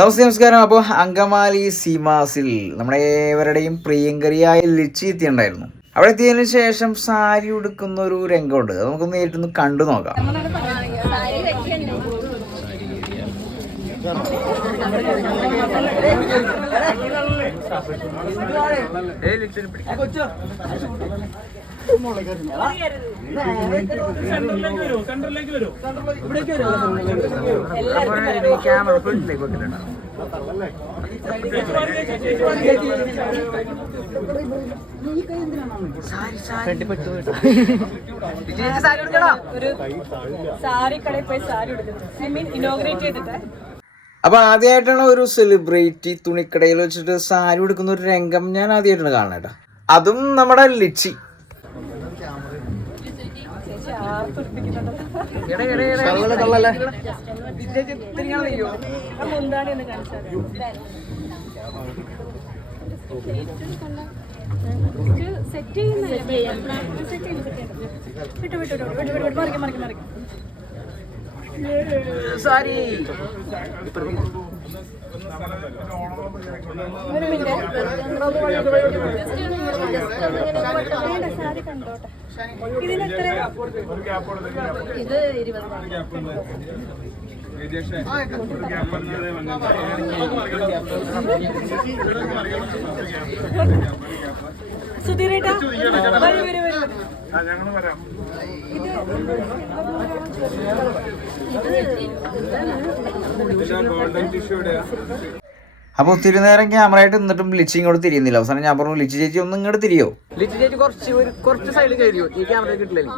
നമസ്തേ നമസ്കാരം. അപ്പോൾ അങ്കമാലി സീമാസിൽ നമ്മുടെ ഏവരുടെയും പ്രിയങ്കരിയായ ലിച്ചി എത്തിയുണ്ടായിരുന്നു അവിടെ എത്തിയതിനു ശേഷം സാരി ഉടുക്കുന്ന ഒരു രംഗമുണ്ട്. അത് നമുക്കൊന്ന് നേരിട്ടൊന്ന് കണ്ടു നോക്കാം. ഒരു സാരി കടയിൽ പോയി സാരി എടുക്കുന്നത് ഐ മീൻ ഇനോഗ്രേറ്റ് ചെയ്തിട്ട്. അപ്പൊ ആദ്യമായിട്ടാണ് ഒരു സെലിബ്രിറ്റി തുണിക്കടയിൽ വെച്ചിട്ട് സാരി എടുക്കുന്ന ഒരു രംഗം ഞാൻ ആദ്യമായിട്ടാണ് കാണണേട്ടാ അതും നമ്മുടെ ലിച്ചി സെറ്റ് ചെയ്യുന്നില്ല സാരി ഒരു വരും വരും ഇത് ഇരുപത് സുധീരേട്ടാ വരൂ. വരൂ വരൂ അപ്പൊ ഒത്തിരി നേരം ക്യാമറ ആയിട്ട് നിന്നിട്ടും ലിച്ചി ഇങ്ങോട്ട് തിരിയുന്നില്ല. അവസാനം ഞാൻ പറഞ്ഞു ലിച്ചി ചേച്ചി ഒന്ന് ഇങ്ങോട്ട് തിരിയോ? ലിച്ചി ചേച്ചി കുറച്ച് ഒരു കുറച്ച് സൈഡിൽ കയറിയോ? ഈ ക്യാമറ കിട്ടില്ല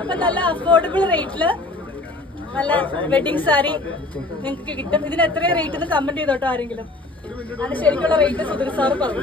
അപ്പൊ നല്ല അഫോർഡബിൾ റേറ്റിൽ നല്ല വെഡിങ് സാരി നിങ്ങൾക്ക് കിട്ടും. ഇതിന് എത്ര റേറ്റ് എന്ന് കമന്റ് ചെയ്തോട്ടോ ആരെങ്കിലും. അത് ശരിക്കുള്ള റേറ്റ് സുധീർ സാർ പറഞ്ഞു.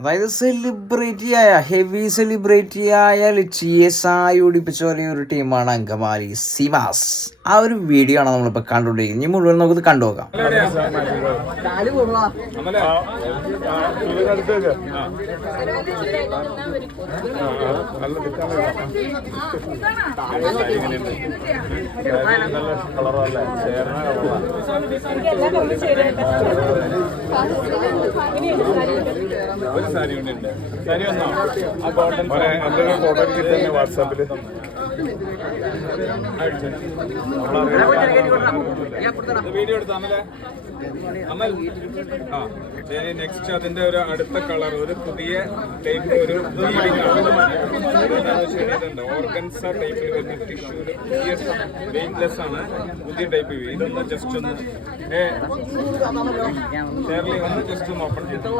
അതായത് സെലിബ്രിറ്റി ആയ ഹെവി സെലിബ്രിറ്റി ആയ ലിച്ചിയെ സായി ഉടിപ്പിച്ച പോലെ ഒരു ടീമാണ് അങ്കമാലി സിവാസ്. ആ ഒരു വീഡിയോ ആണ് നമ്മളിപ്പോൾ കണ്ടുകൊണ്ടിരിക്കുന്നത്. ഇനി മുഴുവൻ നമുക്കിത് കണ്ടു നോക്കാം. കാൽ ഒരു സാരി സാരി ഒന്നോ ആ ഫോട്ടോ വാട്സാപ്പിൽ വീഡിയോ എടുത്ത അമൽ. ആ നെക്സ്റ്റ് അതിന്റെ ഒരു അടുത്ത കളർ ഒരു പുതിയ ടൈപ്പ് ഒരു ഓർഗൻസ ടൈപ്പിൽ വരുന്ന ടിഷ്യൂൽ പുതിയ വെയിറ്റ്ലെസ് ആണ്. പുതിയ ടൈപ്പ് ഇതൊന്ന് ജസ്റ്റ് ഒന്ന് ഏ ഷേർലി ഒന്ന് ജസ്റ്റ് ഒന്ന് ഓപ്പൺ ചെയ്തു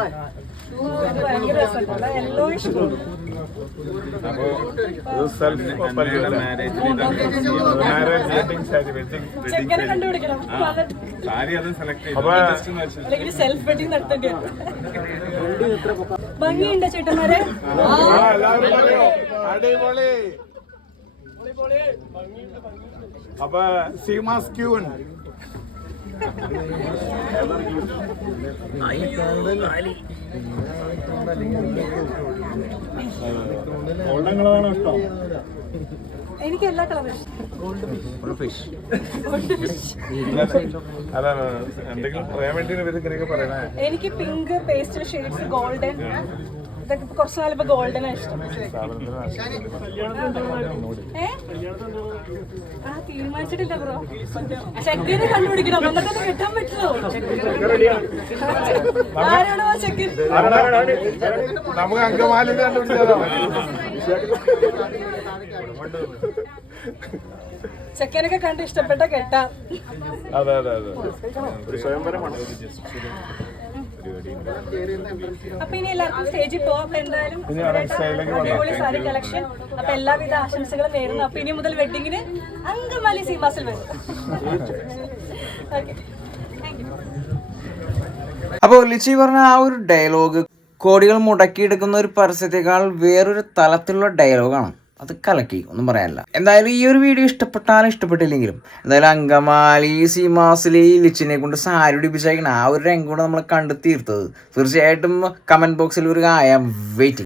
ചെക്കനെ കണ്ടുപിടിക്കണം. സാരി അത് സെലക്ട് ചെയ്തു. സെൽഫ് വെഡിങ് നടത്തേണ്ടി വരും. ഭംഗിയുണ്ട് ചേട്ടന്മാരെ? അടിപൊളി. അപ്പൊ സീമാസ് ക്യൂൻ. ഇഷ്ടം? എനിക്ക് എല്ലാ കളറും എനിക്ക് പിങ്ക് പേസ്റ്റൽ ഷെയ്ഡ്സ് ഗോൾഡൻ. ഇപ്പൊ കുറച്ച് നാളിപ്പോ ഗോൾഡനാ ഇഷ്ടം. ഏ? ആ തീരുമാനിച്ചിട്ടില്ല ബ്രോ. ചെക്കിനെ കണ്ടുപിടിക്കണം. എന്നിട്ട് കിട്ടാൻ പറ്റുമോ? ആരാണോ ആ നമുക്ക് കണ്ടുപിടിച്ചാലോ ചെക്കനൊക്കെ കണ്ട് ഇഷ്ടപ്പെട്ട കെട്ടാ. അതെ അതെ അതെ. സ്വയംവരമാണ് അപ്പൊ ഇനി എല്ലാവർക്കും സ്റ്റേജിൽ പോവാം അപ്പൊ എന്തായാലും അടിപൊളി സാരി കളക്ഷൻ അപ്പൊ എല്ലാവിധ ആശംസകളും നേരുന്നു. അപ്പൊ ഇനി മുതൽ വെഡിങ്ങിന് അങ്കമാലി സീമാസിൽ വരും. ഓക്കെ അപ്പോൾ ലിച്ചി പറഞ്ഞ ആ ഒരു ഡയലോഗ് കോടികൾ മുടക്കിയെടുക്കുന്ന ഒരു പരസ്യത്തെക്കാൾ വേറൊരു തലത്തിലുള്ള ഡയലോഗാണ് അത് കലക്കി ഒന്നും പറയാനില്ല. എന്തായാലും ഈ ഒരു വീഡിയോ ഇഷ്ടപ്പെട്ടാലും ഇഷ്ടപ്പെട്ടില്ലെങ്കിലും എന്തായാലും അങ്കമാലി സീമാസിലെ ലിച്ചിനെ കൊണ്ട് സാരി ഉടിപ്പിച്ചേക്കണം ആ ഒരു രംഗം നമ്മൾ കണ്ടു തീർത്തത്. തീർച്ചയായിട്ടും കമന്റ് ബോക്സിൽ ഒരു ഐ ആം വെയിറ്റ്